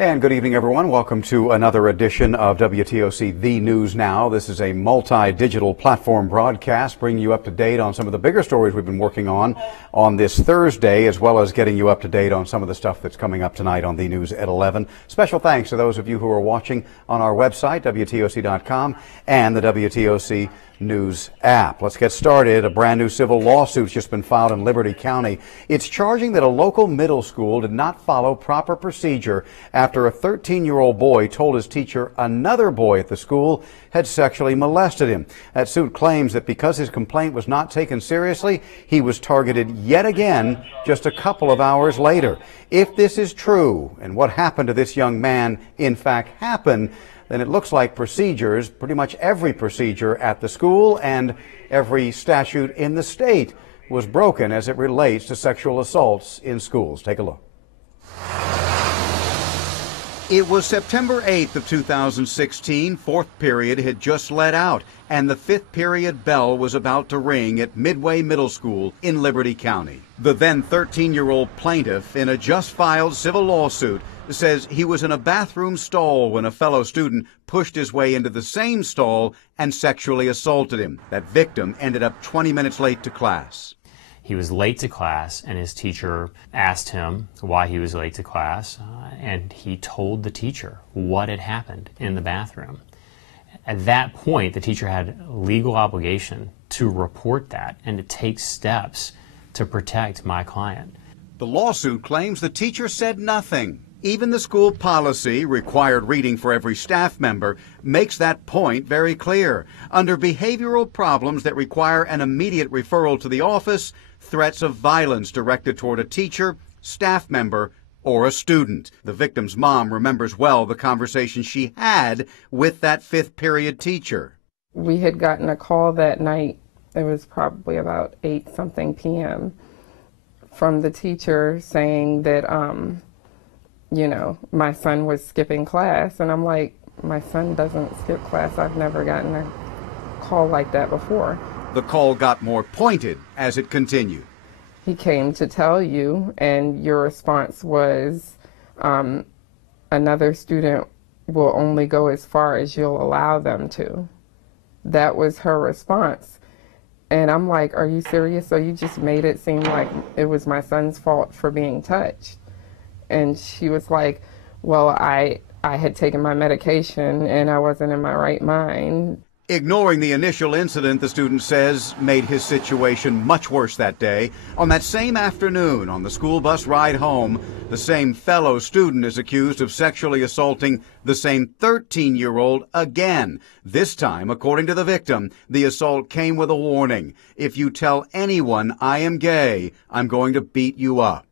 And good evening, everyone. Welcome to another edition of WTOC The News Now. This is a multi-digital platform broadcast bringing you up to date on some of the bigger stories we've been working on this Thursday, as well as getting you up to date on some of the stuff that's coming up tonight on The News at 11. Special thanks to those of you who are watching on our website, WTOC.com, and the WTOC News app. Let's get started. A brand new civil lawsuit's just been filed in Liberty County. It's charging that a local middle school did not follow proper procedure after a 13-year-old boy told his teacher another boy at the school had sexually molested him. That suit claims that because his complaint was not taken seriously, he was targeted yet again just a couple of hours later. If this is true, and what happened to this young man in fact happened, then it looks like procedures, pretty much every procedure at the school and every statute in the state was broken as it relates to sexual assaults in schools. Take a look. It was September 8th of 2016. Fourth period had just let out, and the fifth period bell was about to ring at Midway Middle School in Liberty County. The then 13-year-old plaintiff in a just-filed civil lawsuit says he was in a bathroom stall when a fellow student pushed his way into the same stall and sexually assaulted him. That victim ended up 20 minutes late to class. He was late to class, and his teacher asked him why he was late to class, and he told the teacher what had happened in the bathroom. At that point, the teacher had legal obligation to report that and to take steps to protect my client. The lawsuit claims the teacher said nothing. Even the school policy, required reading for every staff member, makes that point very clear. Under behavioral problems that require an immediate referral to the office, threats of violence directed toward a teacher, staff member, or a student. The victim's mom remembers well the conversation she had with that fifth period teacher. We had gotten a call that night, it was probably about 8-something p.m., from the teacher saying that, my son was skipping class. And I'm like, my son doesn't skip class. I've never gotten a call like that before. The call got more pointed as it continued. He came to tell you, and your response was, another student will only go as far as you'll allow them to. That was her response. And I'm like, are you serious? So you just made it seem like it was my son's fault for being touched. And she was like, well, I had taken my medication and I wasn't in my right mind. Ignoring the initial incident, the student says, made his situation much worse that day. On that same afternoon, on the school bus ride home, the same fellow student is accused of sexually assaulting the same 13-year-old again. This time, according to the victim, the assault came with a warning. If you tell anyone I am gay, I'm going to beat you up.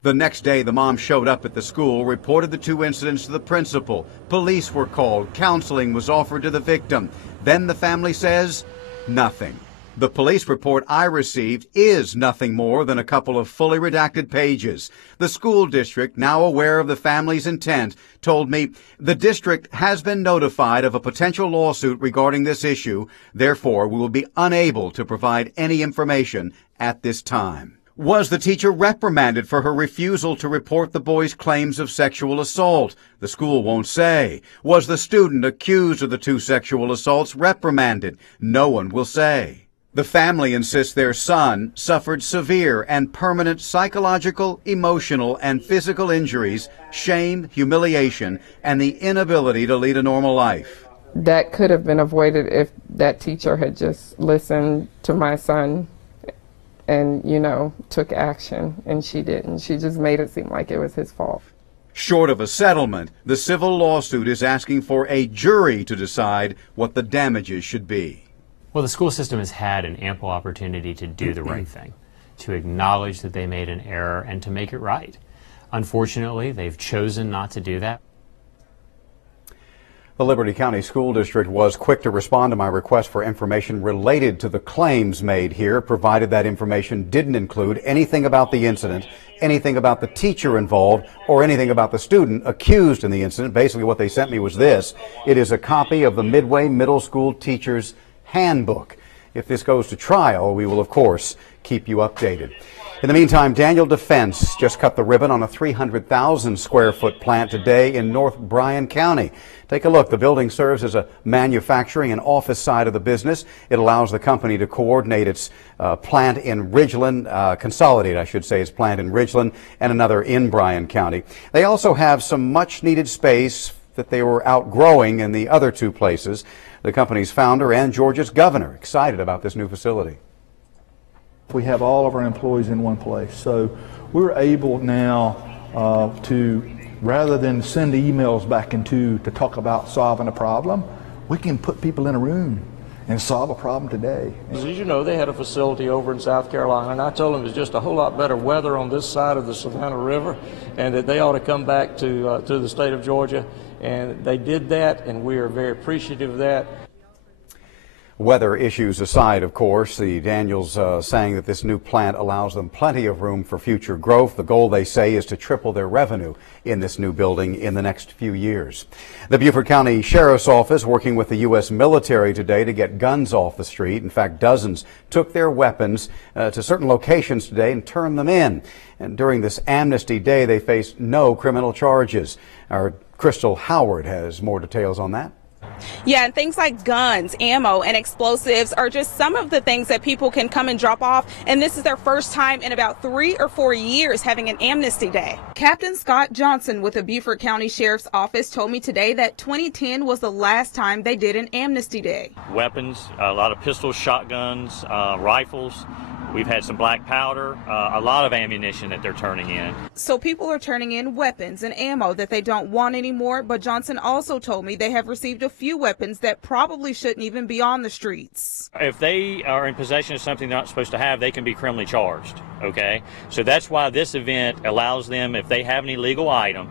The next day, the mom showed up at the school, reported the two incidents to the principal. Police were called. Counseling was offered to the victim. Then the family says nothing. The police report I received is nothing more than a couple of fully redacted pages. The school district, now aware of the family's intent, told me the district has been notified of a potential lawsuit regarding this issue. Therefore, we will be unable to provide any information at this time. Was the teacher reprimanded for her refusal to report the boy's claims of sexual assault? The school won't say. Was the student accused of the two sexual assaults reprimanded? No one will say. The family insists their son suffered severe and permanent psychological, emotional, and physical injuries, shame, humiliation, and the inability to lead a normal life. That could have been avoided if that teacher had just listened to my son and, took action, and she didn't. She just made it seem like it was his fault. Short of a settlement, the civil lawsuit is asking for a jury to decide what the damages should be. Well, the school system has had an ample opportunity to do the right thing, to acknowledge that they made an error and to make it right. Unfortunately, they've chosen not to do that. The Liberty County School District was quick to respond to my request for information related to the claims made here, provided that information didn't include anything about the incident, anything about the teacher involved, or anything about the student accused in the incident. Basically, what they sent me was this. It is a copy of the Midway Middle School Teacher's Handbook. If this goes to trial, we will, of course, keep you updated. In the meantime, Daniel Defense just cut the ribbon on a 300,000 square foot plant today in North Bryan County. Take a look. The building serves as a manufacturing and office side of the business. It allows the company to coordinate its plant in Ridgeland, consolidate, I should say, its plant in Ridgeland and another in Bryan County. They also have some much needed space that they were outgrowing in the other two places. The company's founder and Georgia's governor excited about this new facility. We have all of our employees in one place, so we're able now to, rather than send emails back to talk about solving a problem, we can put people in a room and solve a problem today. As you know, they had a facility over in South Carolina, and I told them it was just a whole lot better weather on this side of the Savannah River, and that they ought to come back to the state of Georgia, and they did that, and we are very appreciative of that. Weather issues aside, of course, the Daniels saying that this new plant allows them plenty of room for future growth. The goal, they say, is to triple their revenue in this new building in the next few years. The Beaufort County Sheriff's Office working with the U.S. military today to get guns off the street. In fact, dozens took their weapons to certain locations today and turned them in. And during this Amnesty Day, they faced no criminal charges. Our Crystal Howard has more details on that. Yeah, and things like guns, ammo, and explosives are just some of the things that people can come and drop off. And this is their first time in about 3 or 4 years having an Amnesty Day. Captain Scott Johnson with the Beaufort County Sheriff's Office told me today that 2010 was the last time they did an Amnesty Day. Weapons, a lot of pistols, shotguns, rifles. We've had some black powder, a lot of ammunition that they're turning in. So people are turning in weapons and ammo that they don't want anymore, but Johnson also told me they have received a few weapons that probably shouldn't even be on the streets. If they are in possession of something they're not supposed to have, they can be criminally charged, okay? So that's why this event allows them, if they have an illegal item,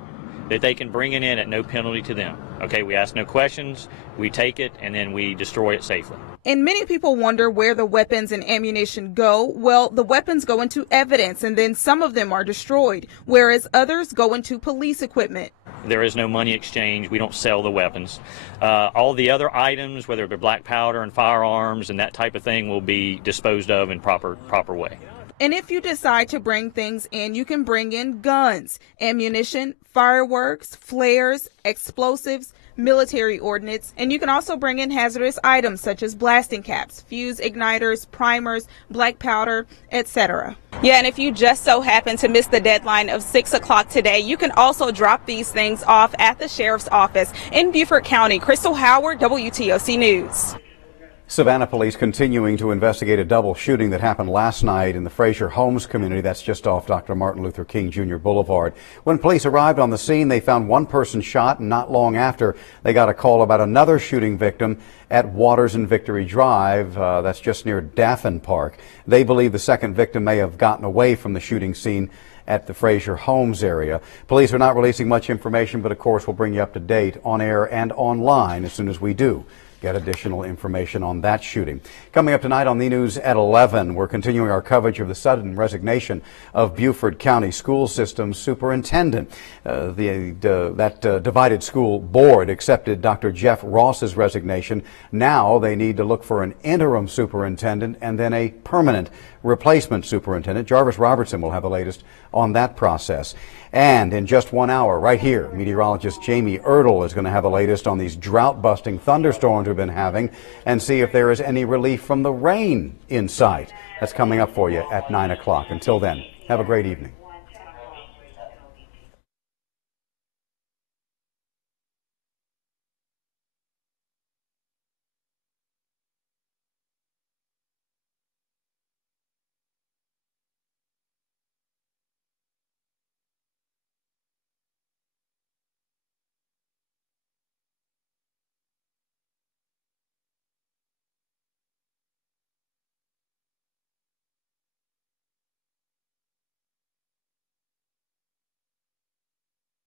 that they can bring it in at no penalty to them. Okay, we ask no questions, we take it, and then we destroy it safely. And many people wonder where the weapons and ammunition go. Well, the weapons go into evidence, and then some of them are destroyed, whereas others go into police equipment. There is no money exchange. We don't sell the weapons. All the other items, whether it be black powder and firearms and that type of thing, will be disposed of in proper way. And if you decide to bring things in, you can bring in guns, ammunition, fireworks, flares, explosives, military ordnance, and you can also bring in hazardous items such as blasting caps, fuse igniters, primers, black powder, etc. Yeah, and if you just so happen to miss the deadline of 6 o'clock today, you can also drop these things off at the Sheriff's Office in Beaufort County. Crystal Howard, WTOC News. Savannah police continuing to investigate a double shooting that happened last night in the Frazier Homes community. That's just off Dr. Martin Luther King Jr. Boulevard. When police arrived on the scene, they found one person shot, and not long after, they got a call about another shooting victim at Waters and Victory Drive. That's just near Daffin Park. They believe the second victim may have gotten away from the shooting scene at the Frazier Homes area. Police are not releasing much information, but of course we'll bring you up to date on air and online as soon as we do get additional information on that shooting. Coming up tonight on the news at 11, we're continuing our coverage of the sudden resignation of Beaufort County School System Superintendent. That divided school board accepted Dr. Jeff Ross's resignation. Now they need to look for an interim superintendent and then a permanent replacement superintendent. Jarvis Robertson will have the latest on that process. And in just 1 hour, right here, meteorologist Jamie Ertl is going to have the latest on these drought-busting thunderstorms we've been having and see if there is any relief from the rain in sight. That's coming up for you at 9 o'clock. Until then, have a great evening.